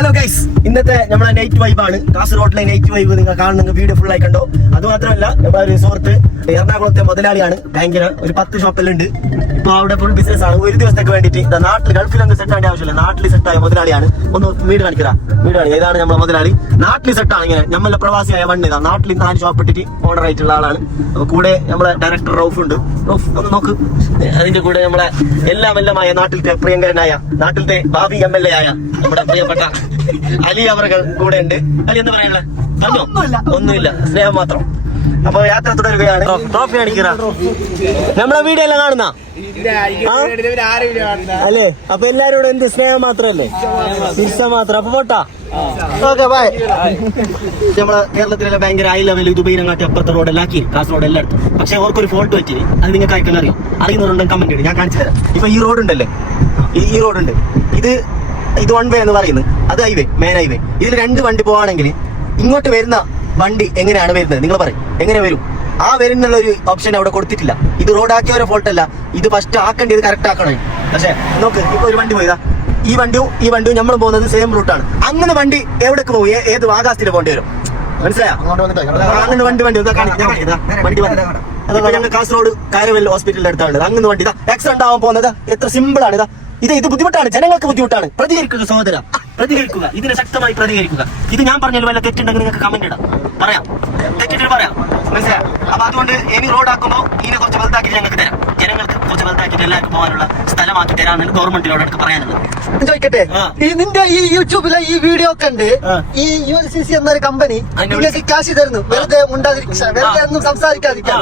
Hello guys ഇന്നത്തെ നമ്മളെ night vibe ആണ്. കാസർഗോഡിലെ നൈറ്റ് വൈബ് നിങ്ങൾ കാണുന്ന വീഡിയോ ഫുൾ ആയി കണ്ടോ? അത് മാത്രമല്ല നമ്മുടെ റിസോർട്ട് എറണാകുളത്തെ മുതലാളിയാണ്. ഭയങ്കര ഒരു പത്ത് ഷോപ്പിലുണ്ട് ഇപ്പൊ അവിടെ ഫുൾ ബിസിനസ് ആണ്. ഒരു ദിവസത്തേക്ക് വേണ്ടിയിട്ട് നാട്ടിൽ ഗൾഫിലൊന്നും സെറ്റ് ആവേണ്ട ആവശ്യമില്ല. നാട്ടിൽ സെറ്റ് ആയ മുതലാളിയാണ്. ഒന്ന് വീട് കാണിക്കടാ വീട് കാണി ഏതാണ് നമ്മളെ മുതലാളി? നാട്ടിൽ സെറ്റ് ആണ് ഇങ്ങനെ. നമ്മളെ പ്രവാസിയായ വണ്ണ് ഇതാ. നാട്ടിൽ നാല് ഷോപ്പ് ഇട്ടിട്ട് ഓണർ ആയിട്ടുള്ള ആളാണ്. കൂടെ നമ്മളെ ഡയറക്ടർ റൌഫ് ഉണ്ട്. റൌഫ് ഒന്ന് നോക്ക്. അതിന്റെ കൂടെ നമ്മളെ എല്ലാം എല്ലാമായ നാട്ടിലത്തെ പ്രിയങ്കരനായ നാട്ടിലത്തെ ഭാവി എം എൽ എ ആയ നമ്മുടെ പ്രിയപ്പെട്ട അലി അവറുകൾ കൂടെ ഉണ്ട്. അലി എന്താ പറയാനുള്ള? പറഞ്ഞോ ഒന്നുമില്ല. സ്നേഹം മാത്രം. അപ്പൊ യാത്ര തുടരുകയാണ്. ട്രോഫി കാണിക്കറ നമ്മളെ വീഡിയോ എല്ലാം കാണുന്ന? അല്ലേ? അപ്പൊ എല്ലാരോടും എന്ത് സ്നേഹം മാത്രല്ലേ തിരിച്ച മാത്രം. അപ്പൊ പോട്ടാ. ഓക്കെ ബൈ നമ്മളെ കേരളത്തിലെ ഭയങ്കര ഹൈ ലെവൽ ദുബൈനങ്ങാട്ടി അപ്പുറത്തെ റോഡ് എല്ലാം ആക്കി കാസർഗോഡ് എല്ലായിടത്തും. പക്ഷെ അവർക്കൊരു ഫോൾട്ട് പറ്റി അത് നിങ്ങൾക്ക് അയക്കുന്ന അറിയാം. അറിയുന്നവരുണ്ടെങ്കിൽ കമന്റ് ഇടും. ഞാൻ കാണിച്ചു തരാം. ഇപ്പൊ ഈ റോഡ് ഉണ്ടല്ലേ? ഈ ഈ റോഡ് ഉണ്ട്. ഇത് ഇത് വൺ വേ എന്ന് പറയുന്നത്. അത് ഹൈവേ മെയിൻ ഹൈവേ ഇതിൽ രണ്ട് വണ്ടി പോവാണെങ്കിൽ ഇങ്ങോട്ട് വരുന്ന വണ്ടി എങ്ങനെയാണ് വരുന്നത്? നിങ്ങൾ പറയും. എങ്ങനെ വരും? ആ വരുന്നുള്ള ഒരു ഓപ്ഷൻ അവിടെ കൊടുത്തിട്ടില്ല. ഇത് റോഡ് ആക്കിയവരെ ഫോൾട്ട് അല്ല. ഇത് ഫസ്റ്റ് ആക്കേണ്ടത് കറക്റ്റ് ആക്കണം. പക്ഷേ നോക്ക് ഇപ്പൊ ഒരു വണ്ടി പോയതാ. ഈ വണ്ടിയും ഈ വണ്ടിയും നമ്മൾ പോകുന്നത് സെയിം റൂട്ടാണ് അങ്ങനെ വണ്ടി എവിടേക്ക് പോകും ഏത് വാഗാസ്ഥയിൽ പോകേണ്ടി വരും? മനസ്സിലായോ? അങ്ങനെ വണ്ടി വണ്ടി വണ്ടി ഞങ്ങൾ കാസർഗോഡ് കാരവൽ ഹോസ്പിറ്റലിൽ അടുത്താണ് അങ്ങനെ വണ്ടി ഇതാ. ആക്സിഡന്റ് ആവാൻ പോകുന്നത് എത്ര സിമ്പിൾ ആണ് ഇതാ. ഇത് ഇത് ബുദ്ധിമുട്ടാണ്. ജനങ്ങൾക്ക് ബുദ്ധിമുട്ടാണ്. പ്രതികരിക്കുക സഹോദര. പ്രതികരിക്കുക. ഇതിനെ ശക്തമായി പ്രതികരിക്കുക. ഇത് ഞാൻ പറഞ്ഞാൽ വല്ല തെറ്റുണ്ടെങ്കിൽ നിങ്ങൾക്ക് കമന്റ് ഇടാം. പറയാം. തെറ്റിട്ട് പറയാം. മനസ്സിലായി? അപ്പൊ അതുകൊണ്ട് ഇനി റോഡ് ആക്കുമ്പോൾ ഇതിനെ കുറച്ച് വലുതാക്കി ഞങ്ങൾക്ക് തരാം. ജനങ്ങൾക്ക് കുറച്ച് വലുതാക്കിയിട്ട് എല്ലാവർക്കും പോകാനുള്ള സ്ഥലമാക്കി തരാനാണ് ഗവൺമെന്റിനോട് എനിക്ക് പറയാനുള്ളത്. ചോദിക്കട്ടെ? ഈ നിന്റെ ഈ യൂട്യൂബിലെ ഈ വീഡിയോ കണ്ട് ഉണ്ട്. ഈ യു എൽ സി സി എന്നൊരു കമ്പനി നിങ്ങൾക്ക് കാശ് തരുന്നു വെറുതെ ഉണ്ടാതിരിക്കാൻ വെറുതെ ഒന്നും സംസാരിക്കാതിരിക്കാം.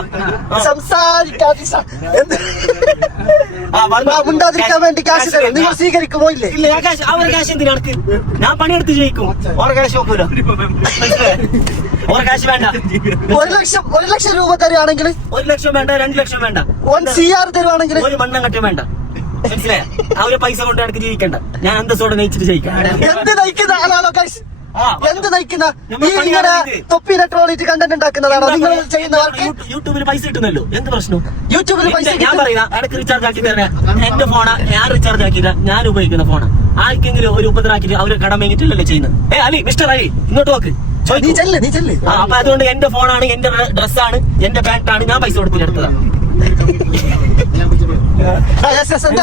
ആ. ഉണ്ടാതിരിക്കാൻ വേണ്ടി കാശ് കാശ് തരും. നിങ്ങൾ സ്വീകരിക്കുമോ ഇല്ലേ? ഇല്ല ഞാൻ കാശ് അവരെ കാശ് എന്തിനാ എനിക്ക് ഞാൻ പണിയെടുത്ത് ജയിക്കും ഓരോ കാശ് നോക്കൂല? ഓരോ കാശ് വേണ്ട. ഒരു ലക്ഷം ഒരു ലക്ഷം രൂപ തരുവാണെങ്കിൽ? ഒരു ലക്ഷം വേണ്ട രണ്ട് ലക്ഷം വേണ്ട. വൺ സി ആർ തരുവാണെങ്കിൽ? ഒരു മണ്ണം കട്ടും വേണ്ട. മനസ്സിലായ? അവരെ പൈസ കൊണ്ട് എനിക്ക് ജീവിക്കണ്ട. ഞാൻ അന്തസ്സോടെ നയിച്ചിട്ട് ജയിക്കാം. എന്ത് നയിക്കുന്ന ആളാണോ കാശ് എന്ത് നയിക്കുന്ന ഈ ഇങ്ങനെ തൊപ്പിയിലെ തൊപ്പിനെ ട്രോളിട്ട് കണ്ടന്റ് ഉണ്ടാക്കുന്നതാണോ. നിങ്ങൾ ചെയ്യുന്ന ആൾക്ക് യൂട്യൂബിൽ പൈസ കിട്ടുന്നല്ലോ. എന്ത് പ്രശ്നം? യൂട്യൂബിൽ പൈസ ഞാൻ. പറയുന്ന ഇടയ്ക്ക് റീചാർജ് ആക്കി തരണേ. എന്റെ ഫോണാ ഞാൻ റീചാർജ് ആക്കിയില്ല. ഞാൻ ഉപയോഗിക്കുന്ന ഫോണാ ആർക്കെങ്കിലും ഒരു ഉപദ്രാക്കിട്ട് അവർ കടം വാങ്ങിയിട്ടില്ലല്ലോ ചെയ്യുന്നത്? ഏ അലി മിസ്റ്റർ അലി ഇങ്ങോട്ട് നോക്ക്. നീ. ചെല്ല് നീ ചെല്ല്. ആ, അപ്പൊ അതുകൊണ്ട് എന്റെ ഫോണാണ് എന്റെ ഡ്രസ്സാണ് എന്റെ പാന്റാണ് ഞാൻ പൈസ കൊടുത്തിട്ട് എടുത്തതാണ് ആ, yes, yes, എന്താ?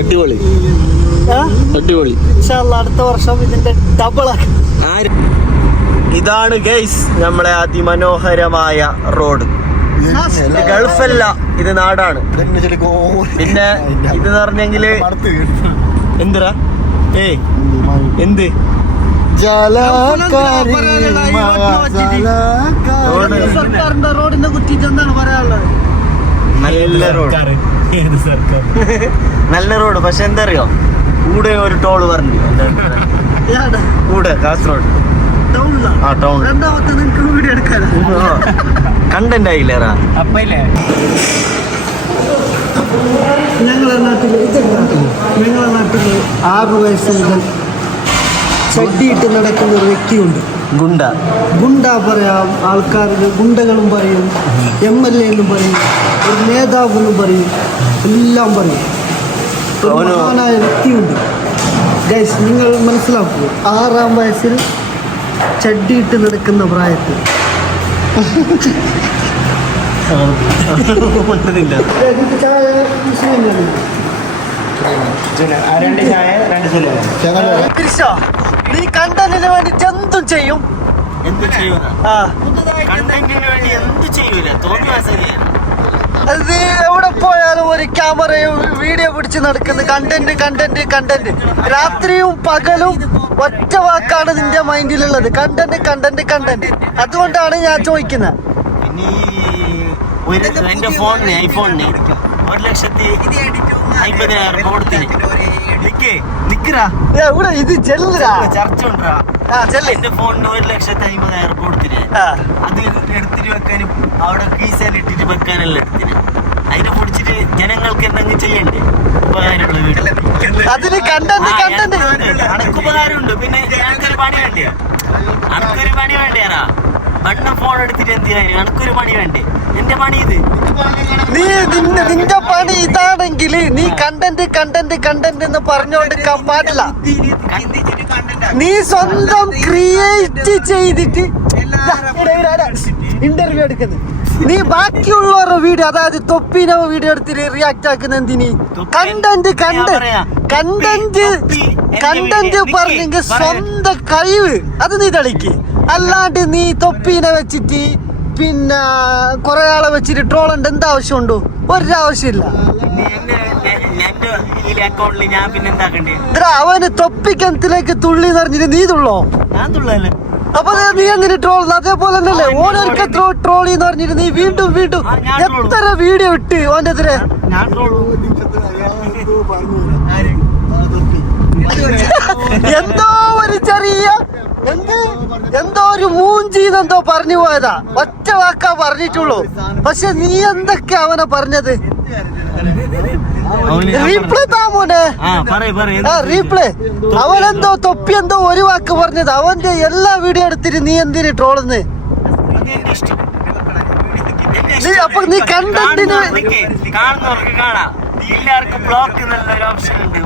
അടിപൊളി? അടിപൊളി. ഇൻഷാ അല്ലാ അടുത്ത വർഷം ഇതിന്റെ ഡബിൾ ഇതാണ് ഗൈസ് നമ്മളെ അതിമനോഹരമായ റോഡ്. ഇത് ഗൾഫല്ല ഇത് നാടാണ്. പിന്നെ ഇത് പറഞ്ഞെങ്കിൽ എന്തിനാ ഏ എന്ത്? സർക്കാരിന്റെ റോഡിനെ കുറ്റിട്ട് എന്താണ് പറയാനുള്ളത്? നല്ല റോഡ്. നല്ല റോഡ് പക്ഷെ എന്താ അറിയോ കൂടെ ഒരു ടോൾ പറഞ്ഞു? കൂടെ കാസർഗോഡ്? ആ ടൗൺ. കണ്ടന്റ് ആയില്ലേറാ ഞങ്ങളെ നാട്ടിൽ ഞങ്ങളെ നാട്ടിൽ ആറ് വയസ്സ് മുതൽ ചട്ടിയിട്ട് നടക്കുന്ന ഒരു വ്യക്തിയുണ്ട്. ഗുണ്ട. ഗുണ്ട പറയാം ആൾക്കാർക്ക് ഗുണ്ടകളും പറയും എം എൽ എ എന്നും പറയും ഒരു നേതാവ് എന്നും പറയും എല്ലാം പറയും. ഒരു മഹാനായ വ്യക്തിയുണ്ട്. ഗൈസ് നിങ്ങൾ മനസ്സിലാക്കൂ ആറാം വയസ്സിൽ ചട്ടിയിട്ട് നടക്കുന്ന പ്രായത്തിൽ. ചായ രണ്ട്. നീ കണ്ടന്റിന് വേണ്ടിട്ട് എന്തും ചെയ്യും. എന്ത് ചെയ്യൂല ആ. കണ്ടന്റിന് വേണ്ടി എന്ത് ചെയ്യൂല? അത് എവിടെ പോയാലും ഒരു ക്യാമറയും വീഡിയോ പിടിച്ച് നടക്കുന്ന കണ്ടന്റ് കണ്ടന്റ് കണ്ടന്റ് രാത്രിയും പകലും ഒറ്റ വാക്കാണ് നിന്റെ മൈൻഡിലുള്ളത്. കണ്ടന്റ് കണ്ടന്റ് കണ്ടന്റ് അതുകൊണ്ടാണ് ഞാൻ ചോദിക്കുന്നത്. പിന്നെ ഈ ഒരു എന്റെ ഫോണിന് ഐഫോണിന് ഒരു ലക്ഷത്തി അമ്പതിനായിരം കൊടുത്തിന്. നിക്കറാ എവിടെ ഇത് ചെല്ലരാ ചർച്ച ഉണ്ടാ എന്റെ ഫോണിന് ഒരു ലക്ഷത്തി അമ്പതിനായിരം രൂപ കൊടുത്തിന് ആ. അത് എടുത്തിട്ട് വെക്കാനും അവിടെ കീസയിൽ ഇട്ടിട്ട് വെക്കാനല്ല എടുത്തിന്. അതിനെ പിടിച്ചിട്ട് ജനങ്ങൾക്ക് എന്തെങ്കിലും ചെയ്യണ്ടേ? ഉപകാരമുള്ള വീട്. അതിന് കണ്ടന്റ് കണ്ടന്റ് അനക്ക് ഉപകാരമുണ്ട്. പിന്നെ അനക്കൊരു പണി വേണ്ടിയാ അനക്കൊരു പണി വേണ്ടേറാ അണ്ണ ഫോൺ എടുത്തിട്ട് എന്തിനാ? കാര്യം അനക്കൊരു പണി വേണ്ടേ? എന്റെ പണി ഇത്. നീ നിന്റെ നിന്റെ പണി ഇതാണെങ്കിൽ നീ കണ്ടന്റ് കണ്ടന്റ് കണ്ടന്റ് എന്ന് പറഞ്ഞോണ്ടിരിക്കാൻ പാടില്ല. നീ സ്വന്തം ക്രിയേറ്റ് ചെയ്തിട്ട് ഇന്റർവ്യൂ എടുക്കുന്നത്. നീ ബാക്കിയുള്ളവരുടെ വീഡിയോ അതായത് തൊപ്പിനെ വീഡിയോ എടുത്തിട്ട് റിയാക്ട് ആക്കുന്ന എന്തിനി? Content content content video. പറഞ്ഞെങ്കിൽ സ്വന്തം കഴിവ്. അത് നീ തെളിക്ക് അല്ലാണ്ട് നീ തൊപ്പീനെ വെച്ചിട്ട് പിന്നെ കുറെ ആളെ വെച്ചിട്ട് ട്രോളണ്ട് എന്താ ആവശ്യമുണ്ടോ ഒരാവശ്യമില്ല. അവന് തൊപ്പിക്കണത്തിലേക്ക് തുള്ളി നിറഞ്ഞിട്ട് നീ തുള്ളോ? അപ്പൊ നീ അങ്ങനെ ട്രോൾ അതേപോലെ തന്നെയല്ലേ? ആ, ഓനൊരിക്കൽ ട്രോളി എന്ന് പറഞ്ഞിട്ട് നീ വീണ്ടും വീണ്ടും. എത്ര വീഡിയോ ഇട്ട് ഓന്റെ എതിരെ എന്തോ ഒരു ചെറിയ എന്ത്? എന്തോ ഒരു മൂഞ്ചീന്നെന്തോ പറഞ്ഞു പോയതാ. ഒറ്റ വാക്കാ പറഞ്ഞിട്ടുള്ളൂ. പക്ഷെ നീ എന്തൊക്കെ അവനെ പറഞ്ഞത്? റീപ്ലേ താമോനെ റീപ്ലേ. അവനെന്തോ തൊപ്പി എന്തോ ഒരു വാക്ക് പറഞ്ഞത്. അവന്റെ എല്ലാ വീഡിയോ എടുത്തിട്ട് നീ എന്തിന് ട്രോളെന്ന്. അപ്പൊ നീ കണ്ടന്റിന് കാണാം. എല്ലാവർക്കും ബ്ലോക്ക് ഓപ്ഷൻ ഉണ്ട്.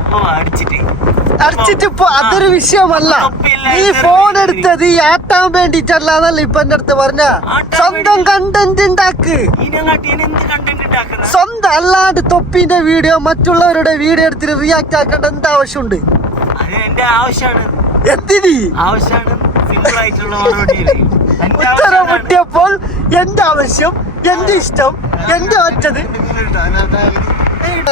അടിച്ചിട്ട്. ഇപ്പൊ അതൊരു വിഷയമല്ല. ഈ നീ ഫോൺ. എടുത്തത് ഈ ആട്ടാൻ വേണ്ടിട്ടല്ലാന്നല്ല ഇപ്പൊ എന്റെ അടുത്ത് പറഞ്ഞ? സ്വന്തം കണ്ടന്റ് ഉണ്ടാക്ക് സ്വന്തം അല്ലാണ്ട് തൊപ്പിന്റെ വീഡിയോ മറ്റുള്ളവരുടെ വീഡിയോ എടുത്തിട്ട് റിയാക്ട് ആക്കേണ്ട എന്ത് ആവശ്യമുണ്ട്? എന്തിനി? ആവശ്യമാണ്. സിമ്പിൾ ആയിട്ടുള്ള മറുപടി എന്റെ ഉത്തരം മുട്ടിയപ്പോൾ എന്റെ ആവശ്യം എന്റെ ഇഷ്ടം എന്റെ ഒറ്റത്.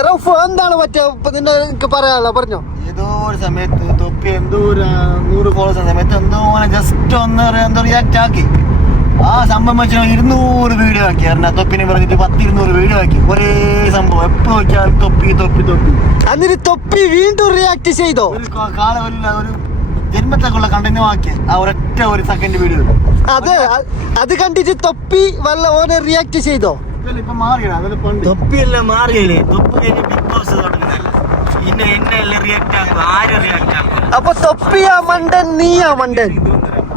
റൗഫ്, എന്താണ് മറ്റേ നിന്നെ എനിക്ക് പറയാനുള്ള? പറഞ്ഞോ. ഏതോ ഒരു സമയത്ത് തൊപ്പി എന്തോ ഒരു നൂറ് ഫോളോസ് സമയത്ത് എന്തോ ജസ്റ്റ് ഒന്ന് എന്തോ റിയാക്ട് ആക്കി. ആ സംഭവം വെച്ച് ഇരുന്നൂറ് വീഡിയോ ആക്കി. അറിഞ്ഞ തൊപ്പിനെ പറഞ്ഞിട്ട് പത്ത് ഇരുന്നൂറ് വീഡിയോ ആക്കി. ഒരേ സംഭവം. എപ്പോ നോക്കിയാൽ തൊപ്പി തൊപ്പി തൊപ്പി. എന്നിട്ട് തൊപ്പി വീണ്ടും റിയാക്ട് ചെയ്തോ? കാലം ഒരു ഒരു ജന്മത്തേക്കുള്ള കണ്ടിന്യൂ ആക്കി ആ ഒരൊറ്റ ഒരു സെക്കൻഡ് വീഡിയോ അത് അത് കണ്ടിട്ട് തൊപ്പി വല്ല ഓനെ റിയാക്ട് ചെയ്തോ? തൊപ്പിയെല്ലാം മാറിയല്ലേ? തൊപ്പി കഴിഞ്ഞ് ബിഗ് ബോസ് തുടങ്ങുന്നല്ല ഇന്നെ എന്നെ എല്ലാം റിയാക്ട് ആക്കും ആരും റിയാക്ട് ആക്കും അപ്പൊ തൊപ്പിയാ മണ്ടൻ നീയാ മണ്ടൻ?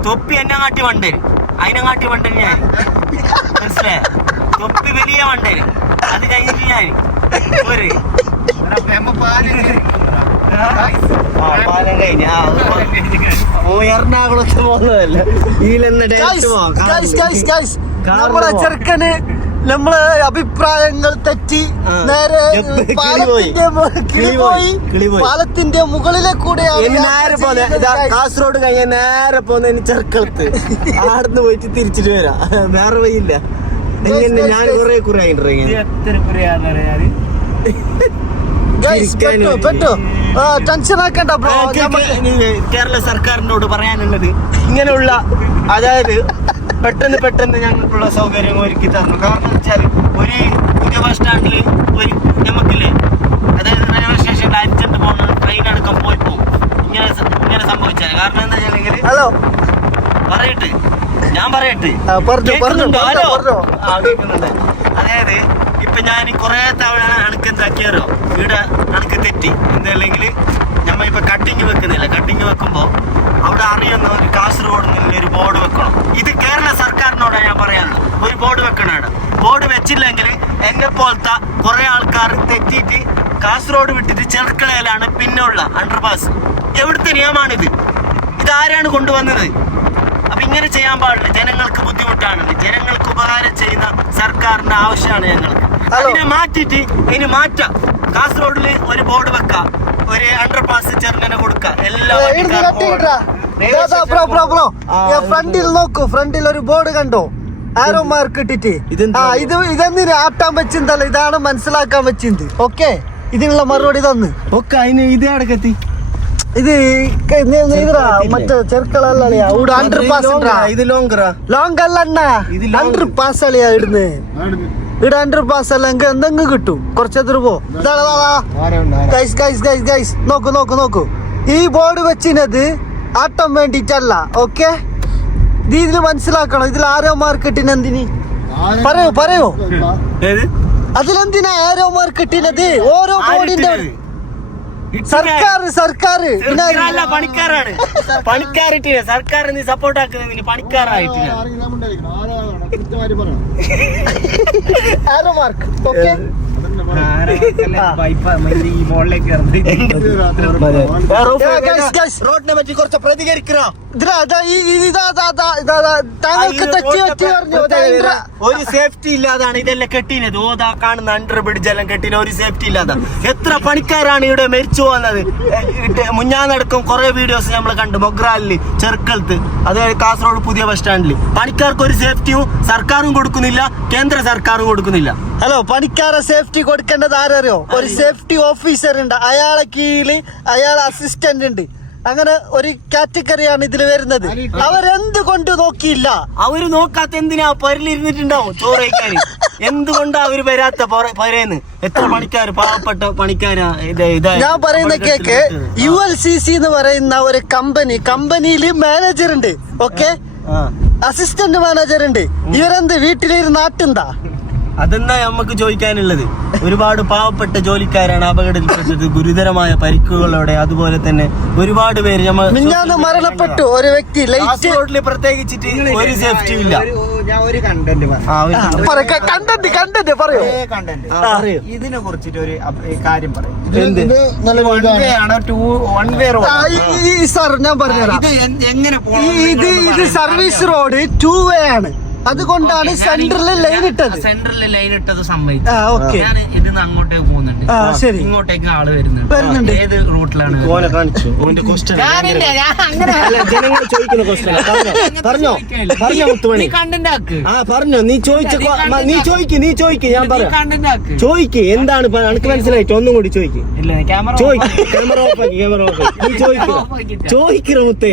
തൊപ്പി എന്നെ കാട്ടി വണ്ടൻ അതിനെ കാട്ടി വണ്ടൻ ഞാൻ. മനസ്സിലായ? തൊപ്പി വലിയ മണ്ടൻ. അത് കഴിഞ്ഞിട്ട് ഞാൻ. ഒരു എറണാകുളത്ത് പോകുന്നതല്ല? ഇതിലെന്ന് ഡയറക്റ്റ് പോവാം. ചെറുക്കന് നമ്മളെ അഭിപ്രായങ്ങൾ തെറ്റി നേരെ പാലത്തിന്റെ പോയി. പാലത്തിന്റെ മുകളിലെ കൂടെ നേരെ പോന്നെ. കാസർഗോഡ് കഴിഞ്ഞ നേരെ പോന്നെ ചെറുക്കളത്ത് ആടുന്ന് പോയിട്ട് തിരിച്ചിട്ട് വരാ. വേറെ വഴിയില്ല. ഞാൻ. കുറെ കുറെ ടെൻഷൻ ആക്കണ്ട ബ്രോ കേരള സർക്കാരിനോട് പറയാനുള്ളത് ഇങ്ങനെയുള്ള അതായത് പെട്ടെന്ന് പെട്ടെന്ന് ഞങ്ങൾക്കുള്ള സൗകര്യം ഒരുക്കി തന്നു. കാരണം വെച്ചാൽ ഒരു പുതിയ ബസ് സ്റ്റാൻഡിൽ ഒരു നമുക്കില്ലേ അതായത് റെയിൽവേ സ്റ്റേഷനിൽ അഞ്ചെട്ട് പോകുന്ന ട്രെയിൻ അടക്കം പോയി പോകും ഇങ്ങനെ ഇങ്ങനെ സംഭവിച്ചാൽ കാരണം എന്താ വെച്ചാൽ ഹലോ പറയട്ടെ. ഞാൻ പറയട്ടെ. അതായത് ഇപ്പൊ ഞാൻ കുറെ തവണ അണക്ക് എന്താക്കിയാരോ ഇവിടെ അണക്ക് തെറ്റി. എന്തല്ലെങ്കിൽ നമ്മ ഇപ്പൊ കട്ടിങ് വെക്കുന്നില്ല. കട്ടിങ് വെക്കുമ്പോ അവിടെ അറിയുന്ന ഒരു കാസർഗോഡ് എന്നുള്ള ഒരു ബോർഡ് വെക്കണം. ഇത് കേരള സർക്കാരിനോടാണ് ഞാൻ പറയാനുള്ളത് ഒരു ബോർഡ് വെക്കണാണ് ബോർഡ് വെച്ചില്ലെങ്കിൽ എന്നെ പോലത്തെ കുറെ ആൾക്കാർ തെറ്റിയിട്ട് കാസർഗോഡ് വിട്ടിട്ട് ചെറുക്കളയിലാണ് പിന്നുള്ള അണ്ടർപാസ് എവിടുത്തെ നിയമമാണിത്? ഇതാരാണ് കൊണ്ടുവന്നത്? അപ്പൊ ഇങ്ങനെ ചെയ്യാൻ പാടില്ല. ജനങ്ങൾക്ക് ബുദ്ധിമുട്ടാണ് ജനങ്ങൾക്ക് ഉപകാരം ചെയ്യുന്ന സർക്കാരിന്റെ ആവശ്യമാണ് ഞങ്ങൾക്ക്. അതിനെ മാറ്റിയിട്ട് ഇനി മാറ്റാം. കാസർഗോഡിൽ ഒരു ബോർഡ് വെക്കാം. ഒരു അണ്ടർപാസ് ചെറുങ്ങനെ കൊടുക്കാം. എല്ലാ ഫ്രണ്ടിൽ നോക്കൂ. ഫ്രണ്ടിൽ ഒരു ബോർഡ് കണ്ടോ? ആരോ മാർക്ക് ഇട്ടിട്ട്? ആ ഇത് ഇതെന്തിന് ആട്ടാൻ വെച്ചിന്തല്ല ഇതാണ് മനസ്സിലാക്കാൻ വെച്ചിണ്ട് ഓക്കെ? ഇതിനുള്ള മറുപടി തന്ന്. ഒക്കെ അതിന് ഇത് അടക്കത്തി ഇത് മറ്റേ ചെറുക്കളല്ല? അണ്ടർ പാസ് ഇത് ലോങ്കറാ ലോങ് അല്ല അണ്ണ ഇത് അണ്ടർ പാസ് അളിയാ ഇടുന്ന്? ഇവിടെ അണ്ടർ പാസ് അല്ലെങ്കിൽ എന്തെങ്കിലും കിട്ടും? കുറച്ചെത്ര പോ. ഗൈസ് ഗൈസ് ഗൈസ് ഗൈസ് നോക്കൂ നോക്കൂ നോക്കൂ. ഈ ബോർഡ് വെച്ചിനത് ആട്ടം വേണ്ടിട്ടല്ല. ഓക്കെ? ഇതിൽ മനസ്സിലാക്കണം. ഇതിൽ ആരോ മാർക്കറ്റിന് എന്തിന്? പറയോ പറയോ. അതിലെന്തിനാ ആരോ മാർക്കറ്റിനത്? ഓരോ ബോർഡിന്റെ സർക്കാർ സർക്കാർ. പണിക്കാരാണ്. പണിക്കാരിട്ടില്ല സർക്കാർ നീ സപ്പോർട്ട് ആക്കുന്നതിന് പണിക്കാരായിട്ടില്ല. ആരോ മാർക്ക്? ഓക്കെ. റോഡിനെ പറ്റി കുറച്ച് പ്രതികരിക്കണോ. ഇതാ, ഇതാ, ഇതാ, ഇതാ, താങ്കൾക്ക് തെറ്റി പറ്റി പറഞ്ഞു. ഒരു സേഫ്റ്റി ഇല്ലാതാണ് ഇതെല്ലാം കെട്ടിനത്. ഓതാ കാണുന്ന അണ്ടർ ബ്രിഡ്ജ് എല്ലാം കെട്ടിന. ഒരു സേഫ്റ്റി ഇല്ലാതെ. എത്ര പണിക്കാരാണ് ഇവിടെ മരിച്ചു പോകുന്നത്? മുഞ്ഞാന്നടക്കം കുറെ വീഡിയോസ് നമ്മൾ കണ്ടു. മൊഗ്രാലിൽ ചെറുക്കലത്ത് അതായത് കാസർഗോഡ് പുതിയ ബസ് സ്റ്റാൻഡിൽ പണിക്കാർക്ക് ഒരു സേഫ്റ്റിയും സർക്കാരും കൊടുക്കുന്നില്ല കേന്ദ്ര സർക്കാരും കൊടുക്കുന്നില്ല. ഹലോ പണിക്കാരെ സേഫ്റ്റി കൊടുക്കേണ്ടത് ആരറിയോ? ഒരു സേഫ്റ്റി ഓഫീസർ ഉണ്ട്. അയാളെ കീഴിൽ അയാളെ അസിസ്റ്റന്റ് ഉണ്ട്. അങ്ങനെ ഒരു കാറ്റഗറിയാണ് ഇതിൽ വരുന്നത്. അവരെന്ത് കൊണ്ട് നോക്കിയില്ല? അവർ നോക്കാത്ത എന്തിനാ പരിലിരുന്നിട്ടുണ്ടാവും ചോറ് കഴിക്കാൻ എന്തുകൊണ്ടാ അവർ വരാത്ത പരേന്ന്? എത്ര പണിക്കാർ പാവപ്പെട്ട പണിക്കാരാ ഞാൻ പറയുന്ന കേക്ക് യു എൽ സി സി എന്ന് പറയുന്ന ഒരു കമ്പനി കമ്പനിയിൽ മാനേജർ ഉണ്ട് ഓക്കെ അസിസ്റ്റന്റ് മാനേജർ ഉണ്ട്. ഇവരെന്ത് വീട്ടിലിരുന്ന് നാട്ടുണ്ടാ അതെന്നാ നമുക്ക് ചോദിക്കാനുള്ളത്? ഒരുപാട് പാവപ്പെട്ട ജോലിക്കാരാണ് അപകടത്തിൽപ്പെട്ടത്. ഗുരുതരമായ പരിക്കുകളോടെ അതുപോലെ തന്നെ ഒരുപാട് പേര് നമ്മ മിഞ്ഞാന്ന് മരണപ്പെട്ടു ഒരു വ്യക്തി ലൈറ്റ്. കാസർഗോഡിൽ പ്രത്യേകിച്ചിട്ട് ഒരു സേഫ്റ്റി ഇല്ല. ഞാൻ ഒരു കണ്ടന്റ് കണ്ടന്റ് കണ്ടന്റ് പറയൂ കണ്ടന്റ്. ഇതിനെ കുറിച്ചിട്ട് ഒരു കാര്യം പറയും. സാർ ഞാൻ പറഞ്ഞുതരാം. ഇത് എങ്ങനെ പോണം ഇത് ഇത് സർവീസ് റോഡ് ടു വേ ആണ്. അതുകൊണ്ടാണ് സെന്ററിൽ ലൈൻ ഇട്ടത്. സെന്ററിൽ ലൈൻ ഇട്ടത് സംഭവിച്ചു ആ ഓക്കെ ഞാൻ ഇതിന്ന് അങ്ങോട്ടേക്ക് പോകുന്നുണ്ട്. ആ ശരി. ഇങ്ങോട്ടേക്ക് ആൾ വരുന്നുണ്ട്. വരുന്നുണ്ട്. ഏത് റൂട്ടിലാണ്? കാണിച്ചു. ഓന്റെ ക്വസ്റ്റ്യൻ ഞാനില്ല, ഞാൻ അങ്ങനെ അല്ല ജനങ്ങൾ ചോദിക്കുന്ന ക്വസ്റ്റ്യൻ പറഞ്ഞോ പറഞ്ഞോ പറഞ്ഞോ മുത്തുമണി. നീ കണ്ടന്റ് ആക്ക് ആ പറഞ്ഞോ നീ ചോദിച്ച നീ. ചോദിക്ക് നീ ചോദിക്ക് ഞാൻ നീ കണ്ടന്റ് ആക്ക് ചോദിക്ക് എന്താണ് എനിക്ക് മനസ്സിലായിട്ട്? ഒന്നും കൂടി ചോദിക്ക്. ഇല്ല ക്യാമറ ചോദിക്ക് ക്യാമറ ഓഫ് ആക്കി ക്യാമറ ഓഫ് ആക്കി. നീ ചോദിക്കുക ആക്കിയിട്ടാ. മുത്തേ.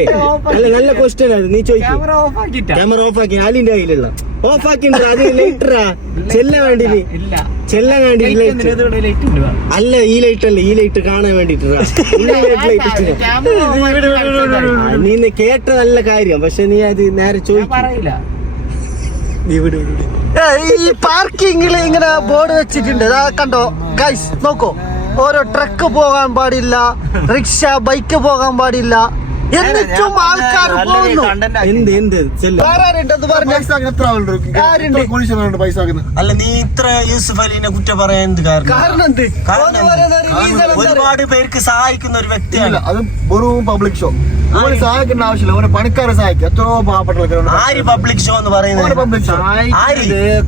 അല്ല നല്ല ക്വസ്റ്റ്യൻ ആയിരുന്നു. നീ ചോദിക്ക്. ക്യാമറ ഓഫ് ആക്കി. ക്യാമറ ഓഫ് ആക്കി ആലിന്റെ കയ്യിലുള്ള ഓഫ് ആക്കിണ്ടാ അത് ലൈറ്ററാ ചെല്ലാൻ വേണ്ടിട്ട് ചെല്ലാൻ വേണ്ടി ലൈറ്റ് അല്ല ഈ ലൈറ്റ് അല്ല. ഈ ലൈറ്റ് കാണാൻ വേണ്ടിട്ട് നീ കേട്ട നല്ല കാര്യം. പക്ഷെ നീ അത് നേരെ ചോദിക്കില്ല ഈ പാർക്കിങ്ങിൽ ഇങ്ങനെ ബോർഡ് വെച്ചിട്ടുണ്ട്. കണ്ടോ? ഗൈസ് നോക്കോ. ഓരോ ട്രക്ക് പോകാൻ പാടില്ല. റിക്ഷ ബൈക്ക് പോകാൻ പാടില്ല. എന്നിട്ടും ആൾക്കാർ പോകുന്നു. എന്ത് എന്ത്? അല്ല നീ ഇത്ര യൂസുഫ് അലിനെ കുറ്റം പറയാൻ എന്ത് കാരണം? ഒരുപാട് പേർക്ക് സഹായിക്കുന്ന ഒരു വ്യക്തിയാണ്. അത് വെറും പബ്ലിക് ഷോ ഓന് സഹായിക്കേണ്ട ആവശ്യമില്ല. ഓനെ പണിക്കാരെ സഹായിക്കും. എത്രയോ പാവപ്പെട്ട ആര് പബ്ലിക് ഷോ എന്ന് പറയുന്നത്? പബ്ലിക് ഷോ ആര്?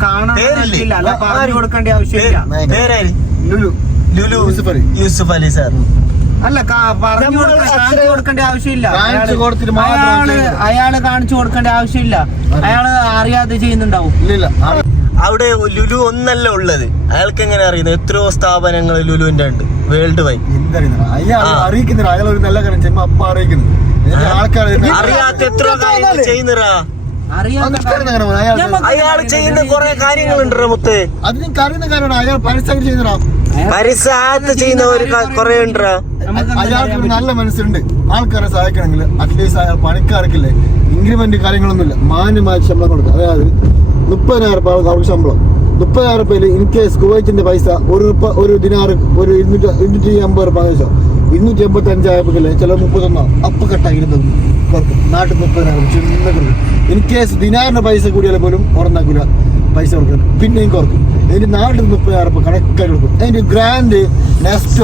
കാണാൻ? കൊടുക്കേണ്ട ആവശ്യമില്ല. ലുലു ലുലു യൂസുഫ് അലി. യൂസുഫ് അലി സാർ. അല്ല കാ- പറഞ്ഞു കാണിച്ചു കൊടുക്കേണ്ട ആവശ്യമില്ല. കാണിച്ചു അയാൾ മാത്രം അയാൾ അയാൾ കാണിച്ചു കൊടുക്കേണ്ട ആവശ്യമില്ല. അയാൾ അറിയാതെ ചെയ്യുന്നുണ്ടാവും. അവിടെ ലുലു ഒന്നല്ല ഉള്ളത്. അയാൾക്ക് എങ്ങനെ അറിയുന്നത്? എത്രയോ സ്ഥാപനങ്ങൾ ലുലുവിന്റെ ഉണ്ട്. Worldwide. അയാൾ ആ. അറിയിക്കുന്നില്ല. അയാൾ ഒരു നല്ല കാര്യം ചെയ്യുമ്പോ അപ്പ അറിയിക്കുന്നു അറിയാത്ത എത്ര കാര്യങ്ങൾ ചെയ്യുന്നറാ? അയാൾ ചെയ്യുന്ന കുറെ കാര്യങ്ങളുണ്ട് മുത്തേ. അത് നിങ്ങൾക്ക് അറിയുന്ന കാര്യമാണ് അയാൾ പരസ്യം ചെയ്യുന്നതാ. പരിസരത്ത് ചെയ്യുന്ന ഒരു കുറെ ഉണ്ടാ അയാൾക്ക് ഒരു നല്ല മനസ്സുണ്ട് ആൾക്കാരെ സഹായിക്കണമെങ്കിൽ അറ്റ്ലീസ്റ്റ് അയാൾ പണിക്കാർക്കില്ലേ ഇൻക്രിമെന്റ് കാര്യങ്ങളൊന്നുമില്ല. മാന്യമായ ശമ്പളം കൊടുക്കുക. അതായത് മുപ്പതിനായിരം രൂപ അവർക്ക് ശമ്പളം. മുപ്പതിനായിരം രൂപയിൽ ഇൻ കേസ് കുവൈറ്റിന്റെ പൈസ ഒരു രൂപ ഒരു ദിനാറ് ഒരു ഇരുന്നൂറ്റി ഇരുന്നൂറ്റി അമ്പത് രൂപ പൈസ ഇരുന്നൂറ്റി എൺപത്തി അഞ്ചായപ്പോഴേ ചില മുപ്പത്തൊന്നോ അപ്പ കട്ടായിരുന്നു കുറക്കും. നാട്ടിൽ മുപ്പതിനായിരം ചിന്ന കൊടുക്കും. ഇൻ കേസ് ദിനാറിന്റെ പൈസ കൂടിയാലും പോലും ഉറന്നാക്കൂല പൈസ കൊടുക്കും പിന്നെയും കുറക്കും അതിന്റെ നാട്ടിൽ മുപ്പതിനായിരം രൂപ കണക്കായി കൊടുക്കും. അതിന്റെ ഗ്രാൻഡ് നെക്സ്റ്റ്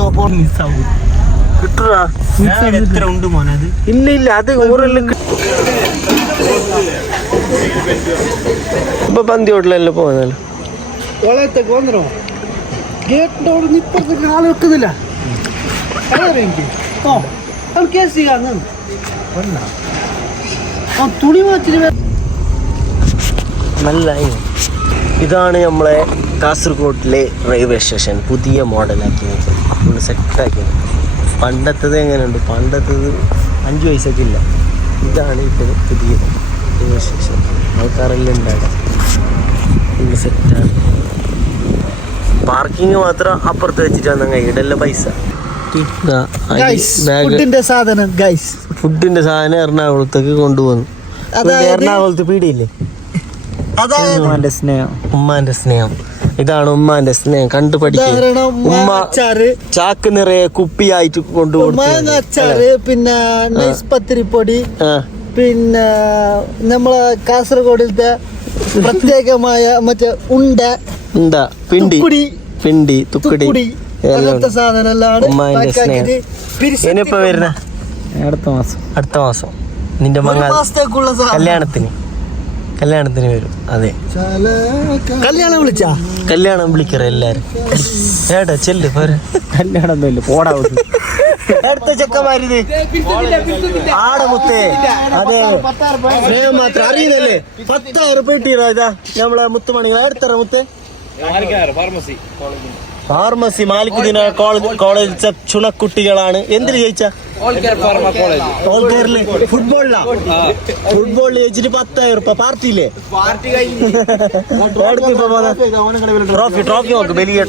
മോനെ അത്? ഇല്ല ഇല്ല. അത് ഇപ്പൊ പന്തി ഹോട്ടലല്ലേ പോകുന്നല്ലോ ഒളയത്തേക്ക് വന്നോ ഗേറ്റിന്റെ അവിടെ നിന്ന് ഇപ്പുറത്തേക്ക് ആൾ വെക്കുന്നില്ല അറിയാം എനിക്ക്? ഓ അവൻ കേസ് ചെയ്യാന്ന് ആ തുണി മാച്ചിട്ട് നല്ല ഇതാണ് നമ്മളെ കാസർഗോഡിലെ റെയിൽവേ സ്റ്റേഷൻ പുതിയ മോഡലാക്കിയത് നമ്മൾ സെറ്റാക്കി പണ്ടത്തത് എങ്ങനെയുണ്ട്? പണ്ടത്തത് അഞ്ച് പൈസക്ക് ഇല്ല. ഇതാണ് ഇപ്പോൾ പുതിയ റെയിൽവേ സ്റ്റേഷൻ ആൾക്കാരെല്ലാം ഉണ്ടാകാം നമ്മൾ സെറ്റാണ് പാർക്കിംഗ് മാത്രം അപ്പുറത്ത് വെച്ചിട്ടാണ് കൈയിടല്ല പൈസ. ഗൈസ് ഫുഡിന്റെ സാധനം ഗൈസ് ഫുഡിന്റെ സാധനം എറണാകുളത്തേക്ക് കൊണ്ടുപോകുന്നു എറണാകുളത്ത് പീടിയില്ലേ അതായത് സ്നേഹം. ഉമ്മാന്റെ സ്നേഹം. ഇതാണ് ഉമ്മാന്റെ സ്നേഹം. കണ്ടു പഠിക്കുക ഉമ്മ ചാക്ക് നിറയെ കുപ്പിയായിട്ട് കൊണ്ടുപോകും അച്ചാറ് പിന്നെ നൈസ് പത്തിരിപ്പൊടി പിന്നെ നമ്മളെ കാസർഗോഡിലത്തെ പ്രത്യേകമായ മറ്റേ ഉണ്ട എന്താ പിണ്ടി. പിണ്ടി തുക്കുടി. അങ്ങനത്തെ ഉണ്ട്. സാധനം എല്ലാം ഉമ്മാന്റെ വരുന്ന? അടുത്ത മാസം. അടുത്ത മാസം. നിന്റെ മങ്ങ കല്യാണത്തിന്. കല്യാണത്തിന് വരും. അതെ. കല്യാണം വിളിച്ചാ? കല്യാണം വിളിക്കറ എല്ലാരും. ഏട്ടാ ചെല്ല് പോരെ. കല്യാണം പോടാ അടുത്ത ചെക്കന്മാരിത്. ആടമുത്തേ അതെ. സ്നേഹം മാത്രം. അറിയുന്നല്ലേ പത്തായിരം റുപ്യ കിട്ടിയതാ ഇതാ. നമ്മളെ മുത്തുമണികൾ എടുത്തറ മുത്തേ. ഫാർമസി. മാലിക് ദിന കോളേജ് കോളേജ് ചുണക്കുട്ടികളാണ്. എന്തിന് ജയിച്ച? ഓൾ കേരള ഫുട്ബോളിലാ ഫുട്ബോളിൽ ജയിച്ചിട്ട് പത്തായിരം റുപ്യ പാർട്ടിയില്ലേ ട്രോഫി ട്രോഫി നോക്ക് വലിയ